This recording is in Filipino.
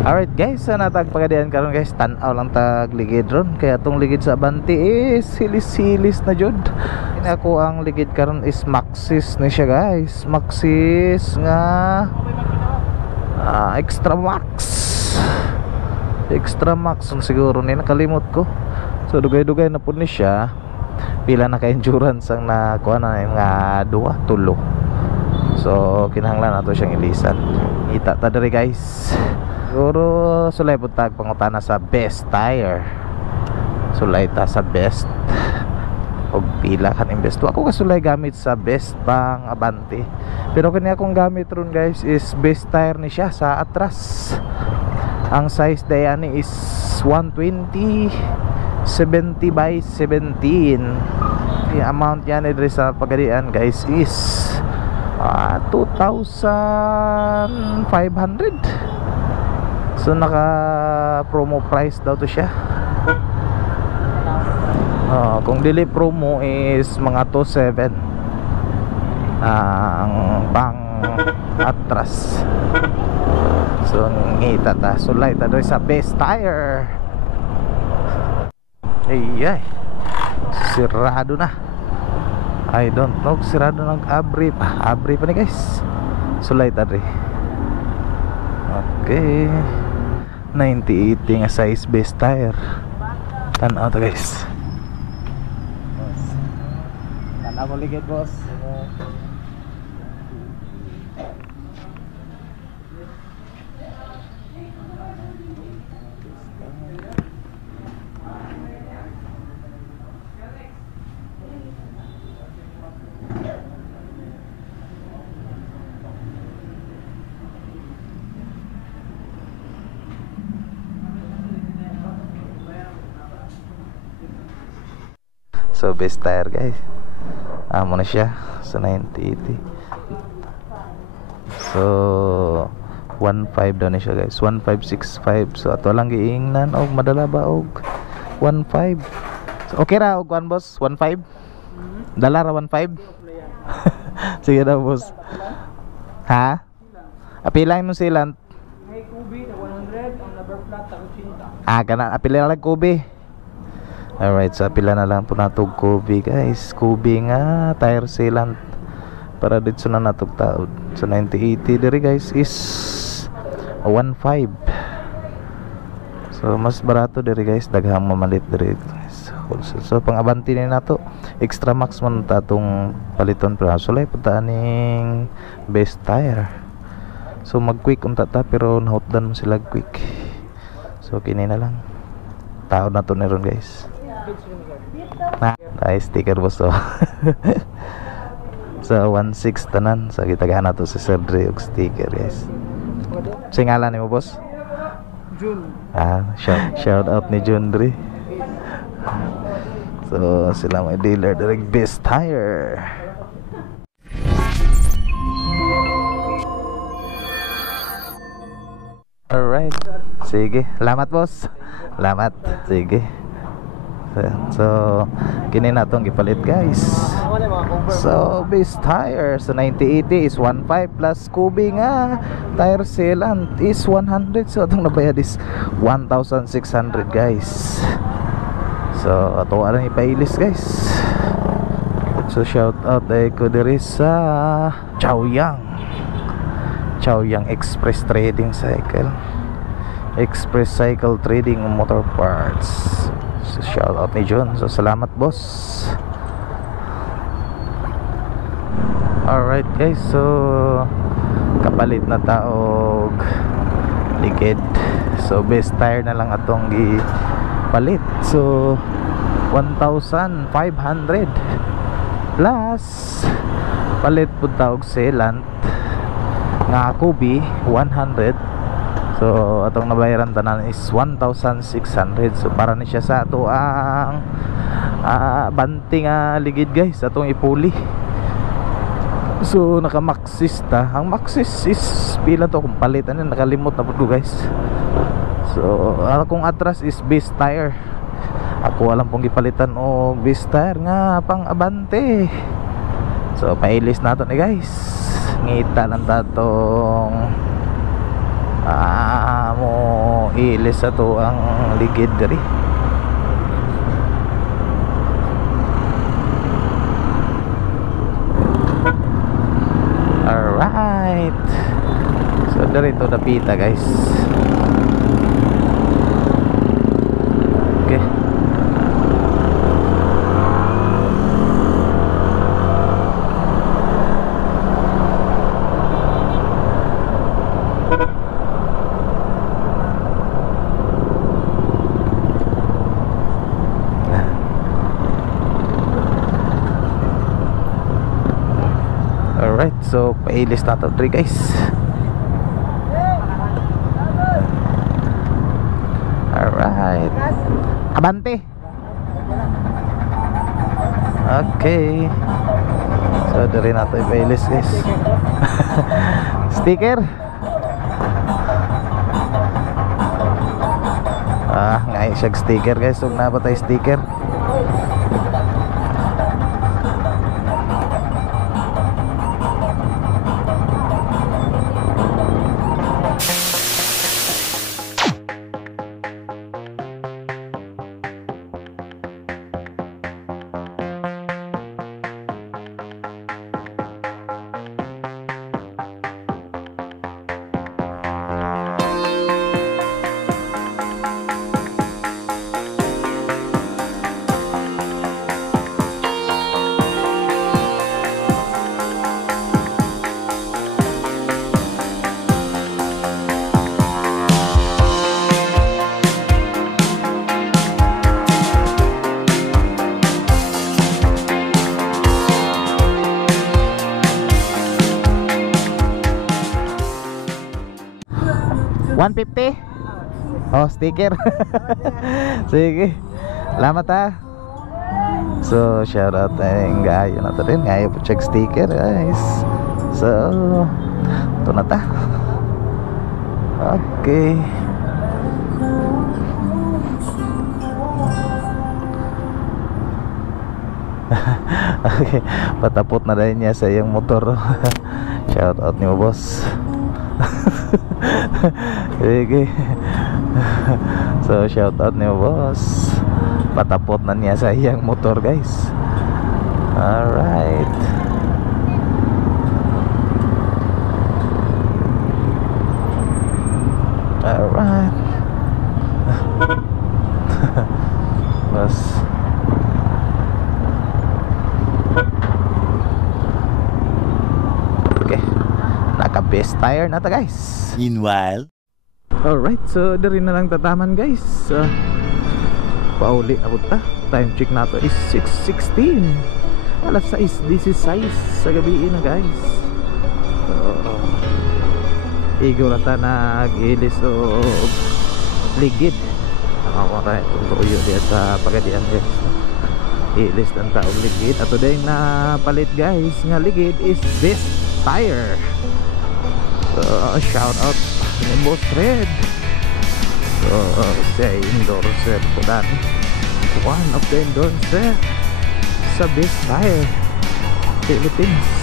Alright guys, sa natag pagadian karon guys, tan-aw lang tag ligid ron. Kaya tong ligid sa Abante is silis-silis na jud. Ini ako ang ligid karon is Maxxis ni siya guys. Maxxis nga Extra Max. Extra Max siguro ni nakalimot ko. So dugay-dugay na pud ni siya. Pila na ka endurance ang nakuha na nga 2 tulo. So kinahanglan nato siyang ilisan. Ita ta diri guys. Siguro sulay po tag pangutana sa best tire. Sulay ta sa best. Og pila kan investo. Ako kasulay gamit sa best pang Abante. Pero kani akong gamit ron guys is best tire ni siya sa atras. Ang size dayani is 120 70 by 17. The amount yan diri sa pagadian guys is 2,500. So naka promo price daw to siya. Kung dili promo is mga 2,700 ang pang atras. So ngita ta sulay ta doy sa best tire. Ay sirado na. I don't know sirado nag abri pa ni guys. Sulay ta diri. Okay, 90-80 nga size best tire. Tanaw to guys. Tanaw ko ligid boss. So best tire guys. Amo na siya sa 90-80. So 1.5 daw na siya guys. 1.565. So ato lang giingnan og madala ba og 1.5. So, okay ra og kuan boss 1.5. Dala ra 1.5. Sige daw boss. Ha? Apilay mo silang. May kubi na 100 ang number flat ta 80. Kana apilay lang kubi. Alright, so pila na lang po natog Kobe guys. Kobe nga tire sealant para dito na natog taod. So 90-80 diri guys is 1.5. So mas barato diri guys, daghang mamalit diri. So pang Abante ni nato, Extra Max man tatong paliton pero sulay punta ning best tire. So mag quick unta ta pero nahutdan mo sila quick. So kini na lang. Taod na to ni ron guys. Nice sticker boss oh. So 1.6 tanan. So kita gana to sa Sir Dre og sticker guys. Singalan nimo boss? June. Shout out ni June Dre. So sila may dealer direct best tire. Alright. Sige, salamat boss. Salamat. Sige. So kini na tong gipalit guys. So best tire sa 90-80 is 1.5 plus Kobe nga tire sealant is 100. So atong nabayad is 1,600 guys. So ato ara ipailis guys. So shout out ay ko diri sa Chaoyang Express Trading Cycle. Express Cycle Trading Motor Parts. So shout out ni John. So salamat boss. Alright guys, so kapalit na taog ligid. So best tire na lang atong gipalit. So 1,500 plus palit pud taog sealant nga Kobe 100. So atong nabayaran tanan is 1,600. So para ni siya sa ato ang Abante nga ligid guys atong ipuli. So naka Maxxis ta. Ang Maxxis is pila to kung palitan na nakalimot na pud guys. So akong atras is best tire. Ako alam pong gipalitan og best tire nga pang Abante. So pailis nato ni guys. Ngita lang tatong mo mo iilis sa to ang ligid diri. Alright, so diri to napita guys. Okay. Alright, so pailis na to guys. Alright, abante. Okay, so dari na to pailis guys. Sticker. Ngayon siya sticker guys. Huwag na ba tayo sticker? $150? Oh, sticker. Sige. Salamat ha. So, shout out tayong gayo na to rin. Gayo po check sticker guys. So, ito na ta. Okay. Okay. Patapot na rin niya sa iyong motor. Shout out niyo boss. Sige. So shout out niyo boss. Patapot na niya sa iyang motor guys. Alright. Alright. Boss. Okay. Naka-best tire na to guys. Meanwhile, alright, so dari na lang tataman guys. Pauli na punta. Time check na to is 6:16. Alas 6:16 sa gabi na guys. So, igo na ta nag-ilis o ligid. Nakakara itong tuyo diya sa pagadian guys. Ilis ng taong ligid. At today na palit guys nga ligid is this tire. So, shout out ni Boss Red. So, sa endorser po dan. One of the endorser sa Best Tire Philippines.